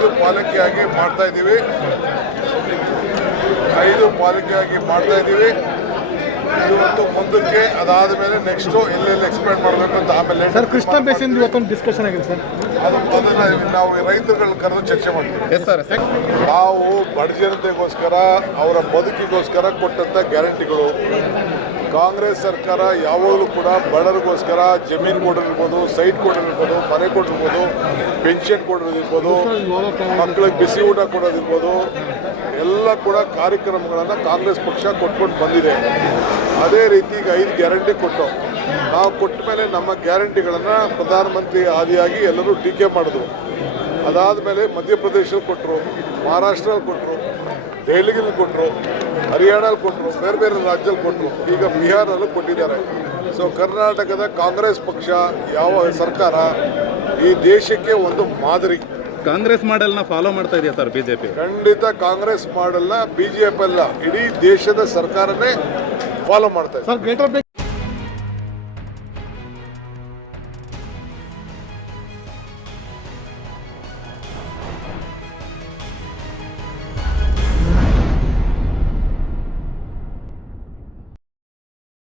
5 ಪಾಲಿಕೆಯಾಗಿ ಮಾಡ್ತಾ ಇದ್ದೀವಿ. 5 ಪಾಲಿಕೆಯಾಗಿ ಮಾಡ್ತಾ ಇದ್ದೀವಿ. ಇವತ್ತು ಮುಂದಕ್ಕೆ ಅದಾದ ಮೇಲೆ ನೆಕ್ಸ್ಟು ಎಲ್ಲೆಲ್ಲಿ ಎಕ್ಸ್ಪೆಂಡ್ ಮಾಡಬೇಕು ಅಂತ ಆಮೇಲೆ ಸರ್ ಕೃಷ್ಣ ಬೇಸಿಂದ ಇವತ್ತೊಂದು ಡಿಸ್ಕಷನ್ ಆಗಿದೆ ಸರ್. ಅದನ್ನು ನಾವು ರೈತರುಗಳನ್ನ ಕರೆದು ಚರ್ಚೆ ಮಾಡ್ತೀವಿ. ನಾವು ಬಡ ಜನತೆಗೋಸ್ಕರ ಅವರ ಬದುಕಿಗೋಸ್ಕರ ಕೊಟ್ಟಂಥ ಗ್ಯಾರಂಟಿಗಳು. ಕಾಂಗ್ರೆಸ್ ಸರ್ಕಾರ ಯಾವಾಗಲೂ ಕೂಡ ಬಡವರಿಗೋಸ್ಕರ ಜಮೀನು ಕೊಡಿರ್ಬೋದು, ಸೈಟ್ ಕೊಡಿರ್ಬೋದು, ಮನೆ ಕೊಡಿರ್ಬೋದು, ಪೆನ್ಷನ್ ಕೊಡೋದಿರ್ಬೋದು, ಮಕ್ಕಳಿಗೆ ಬಿಸಿ ಊಟ ಕೊಡೋದಿರ್ಬೋದು, ಎಲ್ಲ ಕೂಡ ಕಾರ್ಯಕ್ರಮಗಳನ್ನು ಕಾಂಗ್ರೆಸ್ ಪಕ್ಷ ಕೊಟ್ಕೊಂಡು ಬಂದಿದೆ. ಅದೇ ರೀತಿ ಈಗ 5 ಗ್ಯಾರಂಟಿ ಕೊಟ್ಟು ನಾವು ಕೊಟ್ಟ ಮೇಲೆ ನಮ್ಮ ಗ್ಯಾರಂಟಿಗಳನ್ನು ಪ್ರಧಾನಮಂತ್ರಿ ಆದಿಯಾಗಿ ಎಲ್ಲರೂ ಟೀಕೆ ಮಾಡಿದ್ರು. ಅದಾದ ಮೇಲೆ ಮಧ್ಯಪ್ರದೇಶದಲ್ಲಿ ಕೊಟ್ಟರು, ಮಹಾರಾಷ್ಟ್ರಲ್ಲಿ ಕೊಟ್ಟರು, ದೆಹಲಿಯಲ್ಲಿ ಕೊಟ್ಟರು, ಹರಿಯಾಣಲ್ಲಿ ಕೊಟ್ಟರು, ಬೇರೆ ಬೇರೆ ರಾಜ್ಯದಲ್ಲಿ ಕೊಟ್ಟರು, ಈಗ ಬಿಹಾರಲ್ಲೂ ಕೊಟ್ಟಿದ್ದಾರೆ. ಸೊ ಕರ್ನಾಟಕದ ಕಾಂಗ್ರೆಸ್ ಪಕ್ಷ ಯಾವ ಸರ್ಕಾರ ಈ ದೇಶಕ್ಕೆ ಒಂದು ಮಾದರಿ. ಕಾಂಗ್ರೆಸ್ ಮಾಡೆಲ್ನ ಫಾಲೋ ಮಾಡ್ತಾ ಇದೆಯಾ ಸರ್ ಬಿಜೆಪಿ? ಖಂಡಿತ ಕಾಂಗ್ರೆಸ್ ಮಾಡೆಲ್ನ ಬಿಜೆಪಿ ಅಲ್ಲ, ಇಡೀ ದೇಶದ ಸರ್ಕಾರನೇ ಫಾಲೋ ಮಾಡ್ತಾ ಇದೆ.